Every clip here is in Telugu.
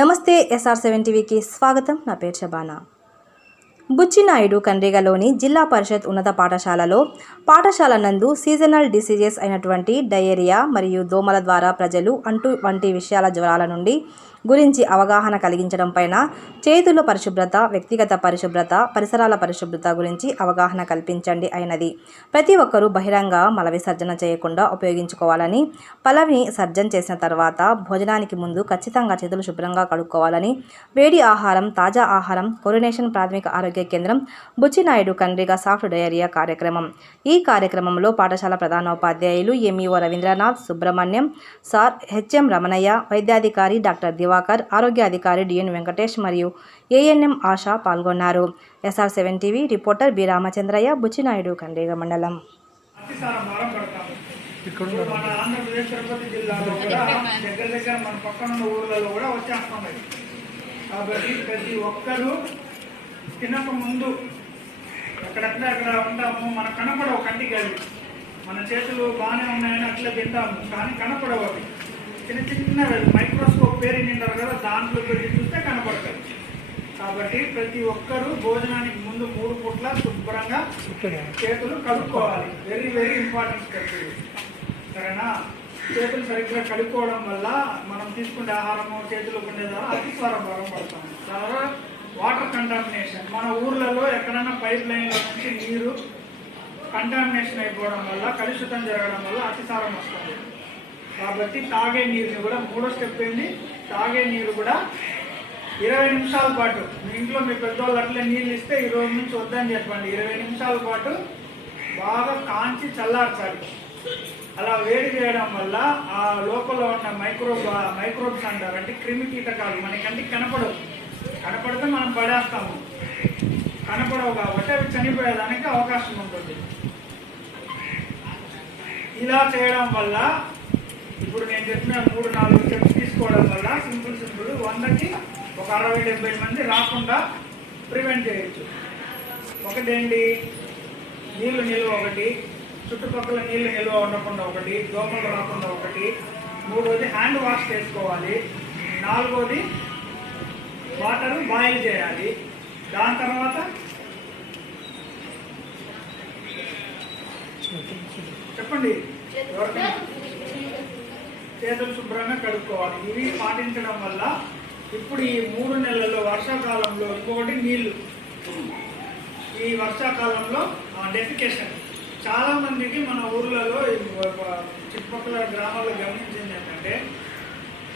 నమస్తే ఎస్ఆర్ సెవెన్ టీవీకి స్వాగతం. నా పేరు షబానా బుచ్చినాయుడు కండ్రిగలోని జిల్లా పరిషత్ ఉన్నత పాఠశాలలో పాఠశాల నందు సీజనల్ డిసీజెస్ అయినటువంటి డయేరియా మరియు దోమల ద్వారా ప్రజలు అంటు వంటి విషయాల జ్వరాల నుండి గురించి అవగాహన కలిగించడం పైన చేతుల పరిశుభ్రత వ్యక్తిగత పరిశుభ్రత పరిసరాల పరిశుభ్రత గురించి అవగాహన కల్పించండి అయినది. ప్రతి ఒక్కరూ బహిరంగ మల విసర్జన చేయకుండా ఉపయోగించుకోవాలని పలవిని సర్జన చేసిన తర్వాత భోజనానికి ముందు ఖచ్చితంగా చేతులు శుభ్రంగా కడుక్కోవాలని వేడి ఆహారం తాజా ఆహారం కోరినేషన్ ప్రాథమిక ఆరోగ్య కేంద్రం బుచ్చినాయుడు కండ్రిగా సాఫ్ట్ డయేరియా కార్యక్రమం. ఈ కార్యక్రమంలో పాఠశాల ప్రధానోపాధ్యాయులు MEO Ravindranath Subrahmanyam sir HM Ramanaiah వైద్యాధికారి డాక్టర్ దివాకర్ ఆరోగ్య అధికారి డిఎన్ వెంకటేష్ మరియు ఏఎన్ఎం ఆశా పాల్గొన్నారు. SR seven TV reporter B Ramachandraiah Buchinaidu Kandriga మండలం. అతిసారం ఇప్పుడు మన ఆంధ్రప్రదేశ్ తిరుపతి జిల్లాలో కూడా దగ్గర దగ్గర మన పక్కన ఉన్న ఊర్లలో కూడా వచ్చేస్తున్నాయి కాబట్టి ప్రతి ఒక్కరూ తినక ముందు ఎక్కడెక్కడ అక్కడ ఉంటాము. మన కనపడవు కంటికి అవి మన చేతులు బాగానే ఉన్నాయని అట్లా తింటాము. కానీ కనపడవు అవి. చిన్న చిన్నవి మైక్రోస్కోప్ పేరు నిండారు కదా? దాంట్లో పెట్టి చూస్తే కనపడతాయి. కాబట్టి ప్రతి ఒక్కరూ భోజనానికి ముందు మూడు పూట్ల శుభ్రంగా చేతులు కడుక్కోవాలి. వెరీ వెరీ ఇంపార్టెంట్ స్టెప్ సరేనా? చేతులు సరిగ్గా కడుక్కోవడం వల్ల మనం తీసుకునే ఆహారము చేతులు ఉండే ద్వారా అతిస్వర భారం పడతాం తర్వాత వాటర్ కంటామినేషన్ మన ఊర్లలో ఎక్కడైనా పైప్ లైన్ల నుంచి నీరు కంటామినేషన్ అయిపోవడం వల్ల కలుషితం జరగడం వల్ల అతిసారం వస్తుంది. కాబట్టి తాగే నీరుని కూడా మూడో స్టెప్ ఏంటి తాగే నీరు కూడా ఇరవై నిమిషాల పాటు. మీ ఇంట్లో మీ పెద్దవాళ్ళు అట్లే నీళ్ళు ఇస్తే ఈ రోజు నుంచి వద్దని చెప్పండి. ఇరవై నిమిషాల పాటు బాగా కాంచి చల్లార్చాలి. అలా వేడి చేయడం వల్ల ఆ లోపల ఉన్న మైక్రో మైక్రోబ్స్ అంటారు. అంటే క్రిమి కీటకాలు మనకంటే కనపడవు. కనపడితే మనం పడేస్తాము. కనపడవు కాబట్టి అవి చనిపోయేదానికి అవకాశం ఉంటుంది. ఇలా చేయడం వల్ల ఇప్పుడు నేను చెప్పిన మూడు నాలుగు స్టెప్స్ తీసుకోవడం వల్ల సింపుల్ సింపుల్ వందకి ఒక అరవై డెబ్బై మంది రాకుండా ప్రివెంట్ చేయొచ్చు. ఒకటేంటి? నీళ్ళు నిల్వ ఒకటి చుట్టుపక్కల నీళ్ళు నిల్వ ఉండకుండా ఒకటి దోమలు రాకుండా ఒకటి. మూడోది హ్యాండ్ వాష్ చేసుకోవాలి. నాలుగోది వాటర్ బాయిల్ చేయాలి. దాని తర్వాత చెప్పండి. ఎవరికైనా చేతులు శుభ్రంగా కడుక్కోవాలి. ఇవి పాటించడం వల్ల ఇప్పుడు ఈ మూడు నెలల్లో వర్షాకాలంలో ఇంకొకటి నీళ్ళు. ఈ వర్షాకాలంలో డెఫికేషన్ చాలా మందికి మన ఊర్లలో చుట్టుపక్కల గ్రామాల్లో గమనించింది ఏంటంటే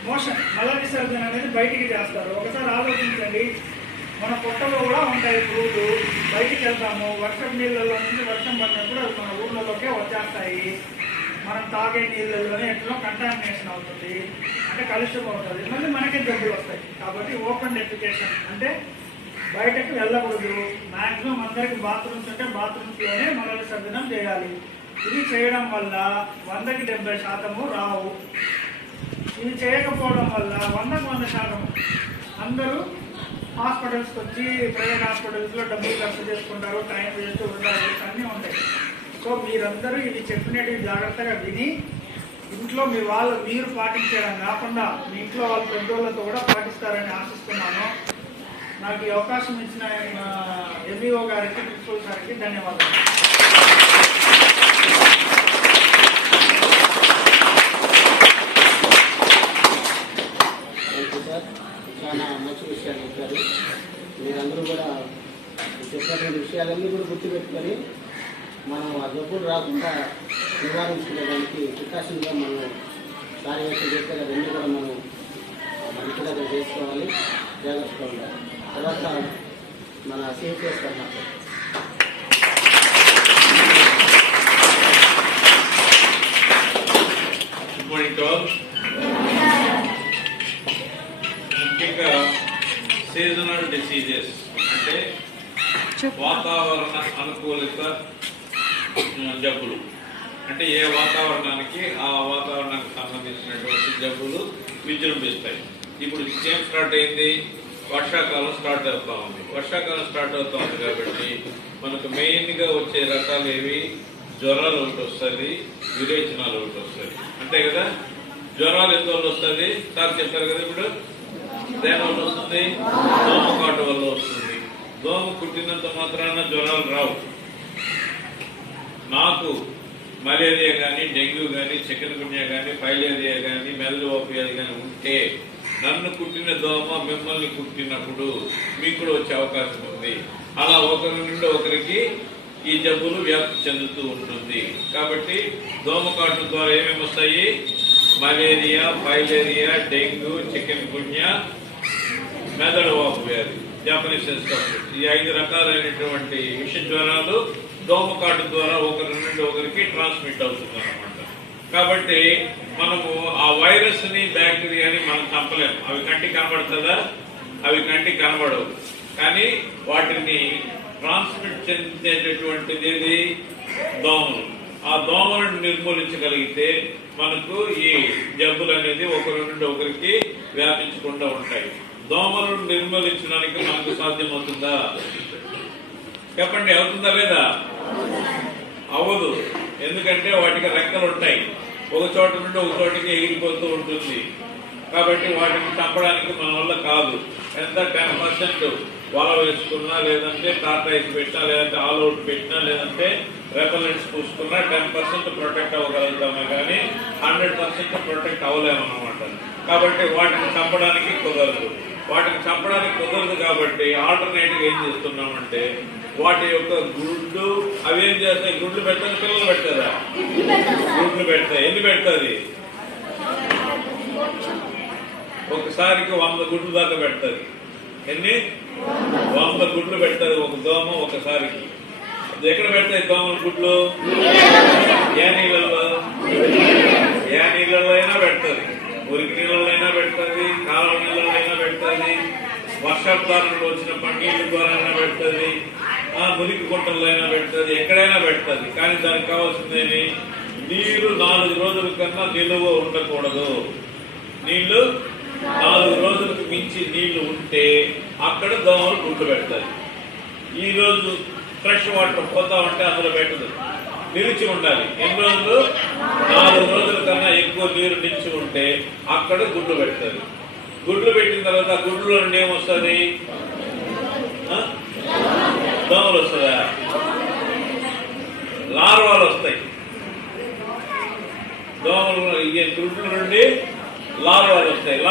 మోషన్ మల విసర్జన అనేది బయటికి చేస్తారు. ఒకసారి ఆలోచించండి. మన పొట్టలో కూడా ఉంటాయి పురుగులు బయటికి వెళ్తాము. వర్షం నీళ్ళలో నుంచి వర్షం పడినప్పుడు అవి మన ఊర్లలోకే వచ్చేస్తాయి. మనం తాగే నీళ్ళలోనే ఎట్లా కంటామినేషన్ అవుతుంది అంటే కలుషితం అవుతుంది. మళ్ళీ మనకే జబ్బులు వస్తాయి. కాబట్టి ఓపెన్ డెఫికేషన్ అంటే బయటకు వెళ్ళకూడదు. మాక్సిమం అందరికి బాత్రూమ్స్ ఉంటే బాత్రూమ్స్లోనే మనల్ని విసర్జనం చేయాలి. ఇది చేయడం వల్ల వందకి డెబ్బై శాతము రావు. ఇది చేయకపోవడం వల్ల వందకు వంద శాతం అందరూ హాస్పిటల్స్కి వచ్చి ప్రైవేట్ హాస్పిటల్స్లో డబ్బులు ఖర్చు చేసుకుంటారు టైం వేస్ట్ ఉండాలి అన్నీ ఉంటాయి. సో మీరందరూ ఇది చెప్పినట్టు జాగ్రత్తగా విని ఇంట్లో మీ వాళ్ళు మీరు పాటించడం కాకుండా మీ ఇంట్లో వాళ్ళ పెద్దోళ్ళతో కూడా పాటిస్తారని ఆశిస్తున్నాను. నాకు ఈ అవకాశం ఇచ్చిన ఎంఈఓ గారికి ప్రిన్సిపల్ గారికి ధన్యవాదాలు. సార్. చాలా మంచి విషయాలు చెప్పారు. మీరందరూ కూడా చెప్పినటువంటి విషయాలన్నీ కూడా గుర్తుపెట్టుకొని మనం ఆ జబ్బులు రాకుండా నివారించుకునేదానికి ప్రికాషన్గా మనం కార్యవేశం చేస్తే అవన్నీ కూడా మనం మంచిగా చేసుకోవాలి జాగ్రత్తగా ఉండాలి. తర్వాత మన సేఫ్ చేస్తాం మాకు ముఖ్యంగా సీజనల్ డిసీజెస్ అంటే వాతావరణ అనుకూలిత జబ్బులు. అంటే ఏ వాతావరణానికి ఆ వాతావరణానికి సంబంధించినటువంటి జబ్బులు విజృంభిస్తాయి. ఇప్పుడు ఏం స్టార్ట్ అయింది వర్షాకాలం స్టార్ట్ అవుతా ఉంది. వర్షాకాలం స్టార్ట్ అవుతా ఉంది కాబట్టి మనకు మెయిన్గా వచ్చే రకాలు ఏవి? జ్వరాలు ఒకటి వస్తుంది విరేచనాలు ఒకటి వస్తుంది. అంతే కదా? జ్వరాలు ఎందువల్ల వస్తుంది? సార్ చెప్పారు కదా ఇప్పుడు? దేని వల్ల వస్తుంది? దోమ కాటు వల్ల వస్తుంది. దోమ కుట్టినంత మాత్రాన జ్వరాలు రావు. నాకు మలేరియా కానీ డెంగ్యూ కానీ చికెన్ గున్యా కానీ ఫైలేరియా కానీ మెదడు ఓపియాది కానీ ఉంటే నన్ను కుట్టిన దోమ మిమ్మల్ని కుట్టినప్పుడు మీకు కూడా వచ్చే అవకాశం ఉంది. అలా ఒకరి నుండి ఒకరికి ఈ జబ్బులు వ్యాప్తి చెందుతూ ఉంటుంది. కాబట్టి దోమకాటు ద్వారా ఏమేమి వస్తాయి? Malaria filaria dengue chikungunya మెదడు వాపు వ్యాధి జాపనీస్ ఈ ఐదు రకాలైనటువంటి విష జ్వరాలు దోమకాటు ద్వారా ఒకరి నుండి ఒకరికి ట్రాన్స్మిట్ అవుతుంది అనమాట కాబట్టి మనము ఆ వైరస్ని బ్యాక్టీరియాని మనం చంపలేము. అవి కంటి కనబడుతుందా? అవి కంటి కనబడవు. కానీ వాటిని ట్రాన్స్మిట్ చెందేటటువంటిది ఏది? దోమలు. ఆ దోమలను నిర్మూలించగలిగితే మనకు ఈ జబ్బులు అనేది ఒకరి నుండి ఒకరికి వ్యాపించకుండా ఉంటాయి. దోమలను నిర్మూలించడానికి మనకు సాధ్యమవుతుందా? చెప్పండి అవుతుందా లేదా? అవ్వదు ఎందుకంటే వాటికి రెక్కలు ఉంటాయి. ఒక చోట నుండి ఒక చోటికి ఎగిరిపోతూ ఉంటుంది. కాబట్టి వాటిని చంపడానికి మన వల్ల కాదు. ఎంత టెన్ పర్సెంట్ వల వేసుకున్నా లేదంటే టాటాయిస్ పెట్టినా లేదంటే ఆల్ అవుట్ పెట్టినా లేదంటే రెపలెంట్స్ పూసుకున్నా టెన్ పర్సెంట్ ప్రొటెక్ట్ అవ్వగలుగుతామే కానీ హండ్రెడ్ పర్సెంట్ ప్రొటెక్ట్ అవ్వలేమన్నమాట. కాబట్టి వాటిని చంపడానికి కుదరదు. వాటిని చంపడానికి కుదరదు కాబట్టి ఆల్టర్నేటివ్ ఏం చేస్తున్నామంటే వాటి యొక్క గుడ్లు అవి ఏం చేస్తాయి? గుడ్లు పెట్టని పిల్లలు పెట్టదా గుడ్లు పెడతాయి. ఎన్ని పెడతాది? ఒకసారికి వంద గుడ్లు దాకా పెడతాది ఎన్ని? వంద గుడ్లు పెడతాది ఒక దోమ ఒకసారికి. ఎక్కడ పెడతాయి దోమల గుడ్లు? ఏ నీళ్ళలో ఏ నీళ్ళలో అయినా పెడతాది మురికి నీళ్ళలో అయినా పెడతాది కాలువ నీళ్ళలో అయినా పెడతాది వర్షాధారంలో వచ్చిన నీళ్ళ ద్వారా పెడతాది మురికి గుంటల్లో అయినా పెడుతుంది ఎక్కడైనా పెడుతుంది. కానీ దానికి కావాల్సిందేమి? నీరు నాలుగు రోజుల కన్నా నిలువ ఉండకూడదు. నీళ్ళు నాలుగు రోజులకు మించి నీళ్ళు ఉంటే అక్కడ దోమలు గుడ్లు పెడతాయి. ఈ రోజు ఫ్రెష్ వాటర్ పోతా ఉంటే అందులో పెట్టదు. నిలిచి ఉండాలి. ఎన్ని రోజులు? నాలుగు రోజుల కన్నా ఎక్కువ నీరు నిలిచి ఉంటే అక్కడ గుడ్లు పెడతారు. గుడ్లు పెట్టిన తర్వాత గుడ్లు నుండి ఏమొస్తుంది? దోమలు వస్తుందా లార్వాలు వస్తాయి. దోమలు ఈ గుడ్ల నుండి లార్వాలు వస్తాయి.